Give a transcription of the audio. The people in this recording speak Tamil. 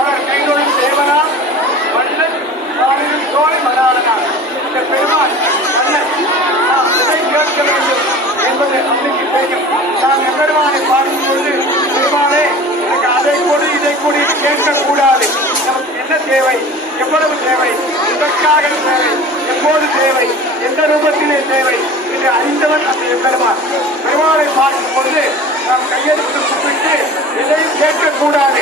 அவர் கைதொழில் தேவனா மன்னன் தோல் மணாளனா இந்த பெருமாள் மன்னன் நாம் இதை கேட்க வேண்டும் என்பது அன்னைக்கு தெரியும். நாம் எம்பெருமானை பார்க்கும்போது பெருமாளே எனக்கு அதை கொடு இதை கொடு கேட்கக்கூடாது. நமக்கு என்ன தேவை, எவ்வளவு தேவை, இதற்காக தேவை, எப்போது தேவை, எந்த ரூபத்திலே தேவை என்று அறிந்தவன் அந்த எம்பெருமான். பெருமாளை பார்க்கும் பொழுது நாம் கையெழுத்து கும்பிட்டு எதையும் கேட்கக்கூடாது.